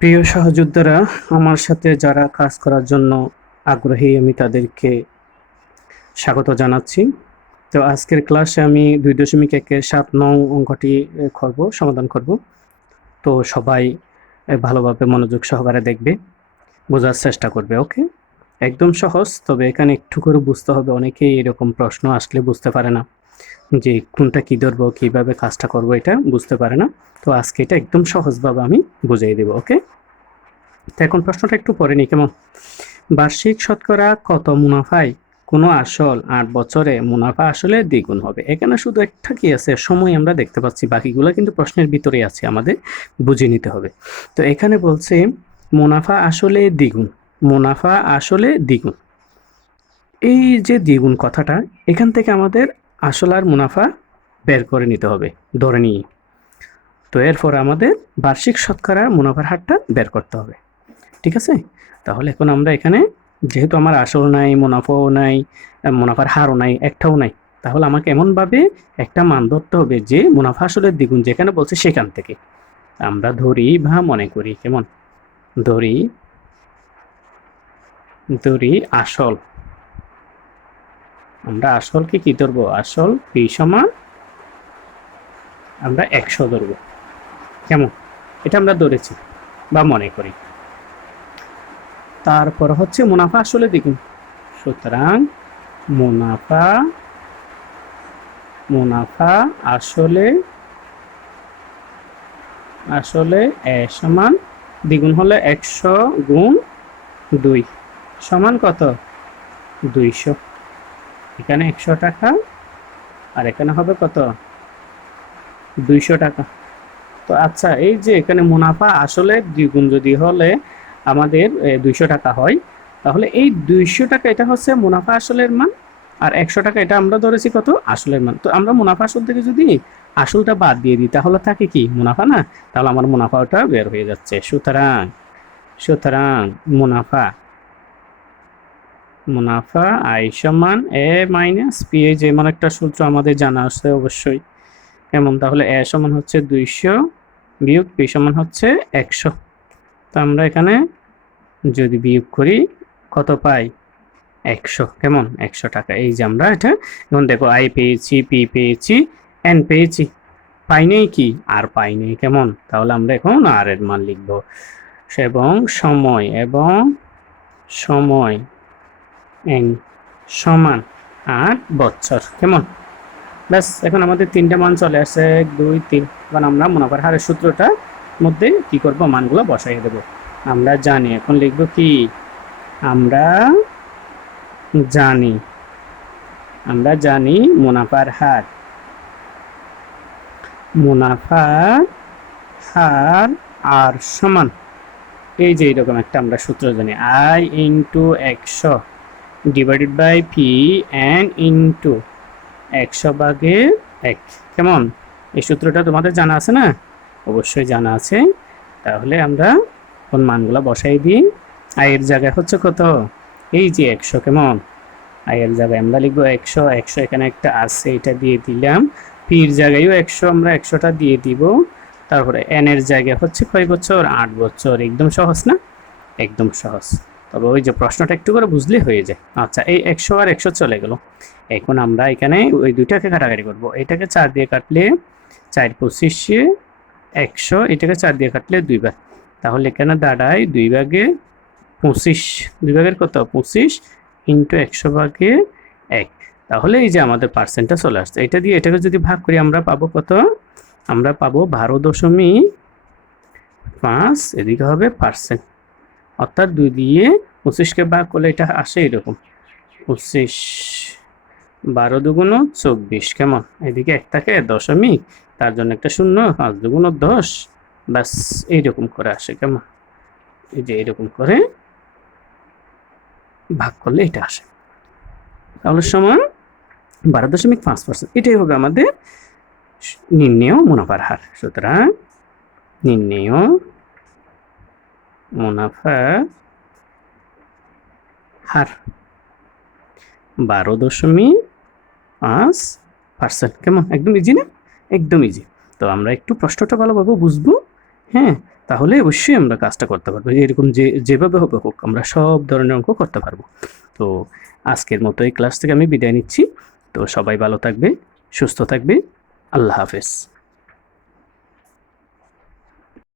প্রিয় সহযোদ্ধারা, আমার সাথে যারা কাজ করার জন্য আগ্রহী, আমি তাদেরকে স্বাগত জানাচ্ছি। তো আজকের ক্লাসে আমি 2.1-এর 7 নং অঙ্কটি সমাধান করব। তো সবাই ভালোভাবে মনোযোগ সহকারে দেখবে, বোঝার চেষ্টা করবে। ওকে, একদম সহজ, তবে এখানে একটু করে বুঝতে হবে। অনেকেই এরকম প্রশ্ন আসলে বুঝতে পারে না যে কোনটা কী ধরবো, কীভাবে কাজটা করব, এটা বুঝতে পারে না। তো আজকে এটা একদম সহজভাবে আমি বুঝিয়ে দেবো। ওকে, তো এখন প্রশ্নটা একটু পড়ে নিই কেমন। বার্ষিক শতকরা কত মুনাফায় কোনো আসল 8 বছরে মুনাফা আসলে দ্বিগুণ হবে? এখানে শুধু একটা কি আছে, সময় আমরা দেখতে পাচ্ছি, বাকিগুলো কিন্তু প্রশ্নের ভিতরে আছে, আমাদের বুঝে নিতে হবে। তো এখানে বলছে মুনাফা আসলে দ্বিগুণ, মুনাফা আসলে দ্বিগুণ। এই যে দ্বিগুণ কথাটা, এখান থেকে আমাদের আসল আর মুনাফা বের করে নিতে হবে ধরে নিয়ে। তো এরপর আমাদের বার্ষিক শতকরা মুনাফার হারটা বের করতে হবে। ঠিক আছে, তাহলে এখন আমরা এখানে যেহেতু আমার আসল নাই, মুনাফাও নাই, মুনাফার হারও নাই, একটাও নাই, তাহলে আমাকে এমনভাবে একটা মান ধরতে হবে যে মুনাফা আসলে দ্বিগুণ যেখানে বলছে সেখান থেকে আমরা ধরি বা মনে করি। কেমন? ধরি ধরি আসল, আমরা আসলকে কি ধরবো? আসল পি সমান আমরা 100 ধরবো। কেমন? এটা আমরা ধরেছি বা মনে করি। তারপর হচ্ছে মুনাফা আসলে দ্বিগুণ, সুতরাং মুনাফা মুনাফা আসলে আসলে এ সমান দ্বিগুণ হলে 100 গুণ 2 সমান কত? 200। এখানে 100 টাকা আর এখানে হবে কত? 200 টাকা। তো আচ্ছা, এই যে এখানে মুনাফা আসলে দ্বিগুণ যদি হলে আমাদের 200 টাকা হয়, তাহলে এই 200 টাকা এটা হচ্ছে মুনাফা আসলের মান, আর 100 টাকা এটা আমরা ধরেছি কত? আসলের মান। তো আমরা মুনাফা আসল থেকে যদি আসলটা বাদ দিয়ে দিই তাহলে থাকে কি? মুনাফা না? তাহলে আমার মুনাফাটা বের হয়ে যাচ্ছে। সুতরাং সুতরাং মুনাফা মুনাফা আই সমান এ মাইনাস পি, এই যে এমন একটা সূত্র আমাদের জানা আছে অবশ্যই। কেমন? তাহলে এ সমান হচ্ছে 200 বিয়োগ পি সমান হচ্ছে 100। তো আমরা এখানে যদি বিয়োগ করি কত পাই? 100। কেমন? 100 টাকা। এই যে আমরা এটা এখন দেখো, আই পেয়েছি, পি পেয়েছি, এন পেয়েছি, পাই নেই কি? আর পাই নেই। কেমন? তাহলে আমরা এখন আর এর মান লিখব এবং সময় এন সমান 8 বছর। কেমন? ব্যাস, এখন আমাদের 3টা মান চলে আসছে, 1 2 3। এখন আমরা মুনাফার হারের সূত্রটার মধ্যে কি করব? মানগুলো বসাই দেব। আমরা জানি, এখন লিখব কি? আমরা জানি আমরা জানি মুনাফার হার আর সমান, এই যে এরকম একটা আমরা সূত্র জানি, I into 100 divided by P N into 100 ভাগের 1। কেমন? এই সূত্রটা তোমাদের জানা আছে না? অবশ্যই জানা আছে। তাহলে আমরা কোন মানগুলো বসাই দিই। আয়ের জায়গায় হচ্ছে কত? এই যে 100। কেমন? আয়ের জায়গায় আমরা লিখবো 100, 100 এখানে একটা আছে, এটা দিয়ে দিলাম। পির জায়গায়ও 100, আমরা 100টা দিয়ে দিব। তারপরে এন এর জায়গায় হচ্ছে কয় বছর? 8 বছর। একদম সহজ না? একদম সহজ। তবে ওই যে প্রশ্নটা একটু করে বুঝলে হয়ে যায়। আচ্ছা, এই 100 আর 100 চলে গেল। এখন আমরা এখানে ওই দুইটাকে কাটাকাটি করব। এটাকে 4 দিয়ে কাটলে 4 25 100, এটাকে 4 দিয়ে কাটলে 2 বার, তাহলে এখানে দাঁড়ায় 2 ভাগে 25। 2 ভাগের কত? 25 ইন্টু 100 ভাগে 1। তাহলে এই যে আমাদের পার্সেন্টটা চলে আসছে। এটা দিয়ে এটাকে যদি ভাগ করি আমরা পাবো কত? আমরা পাবো 12.5, এদিকে হবে পার্সেন্ট, অর্থাৎ 2 দিয়ে 25কে ভাগ করলে এটা আসে এরকম 25, 12 দুগুণ 24। কেমন? এদিকে 1 থাকে দশমিক, তার জন্য একটা শূন্য, 5 দুগুণ 10, ব্যাস এইরকম করে আসে। কেমন? এই যে এরকম করে ভাগ করলে এটা আসে। তাহলে সমান 12.5%। এটাই হবে আমাদের নির্ণেয় মুনাফার হার। সুতরাং নির্ণেয় মুনাফার হার 12.5%। কেমন? একদম ইজি না? একদম ইজি। তো আমরা একটু প্রশ্নটা ভালোভাবে বুঝবো। হ্যাঁ, তাহলে অবশ্যই আমরা কাজটা করতে পারবো। এরকম যেভাবে হবে হোক আমরা সব ধরনের অঙ্ক করতে পারবো। তো আজকের মতো এই ক্লাস থেকে আমি বিদায় নিচ্ছি। তো সবাই ভালো থাকবে, সুস্থ থাকবে। আল্লাহ হাফেজ।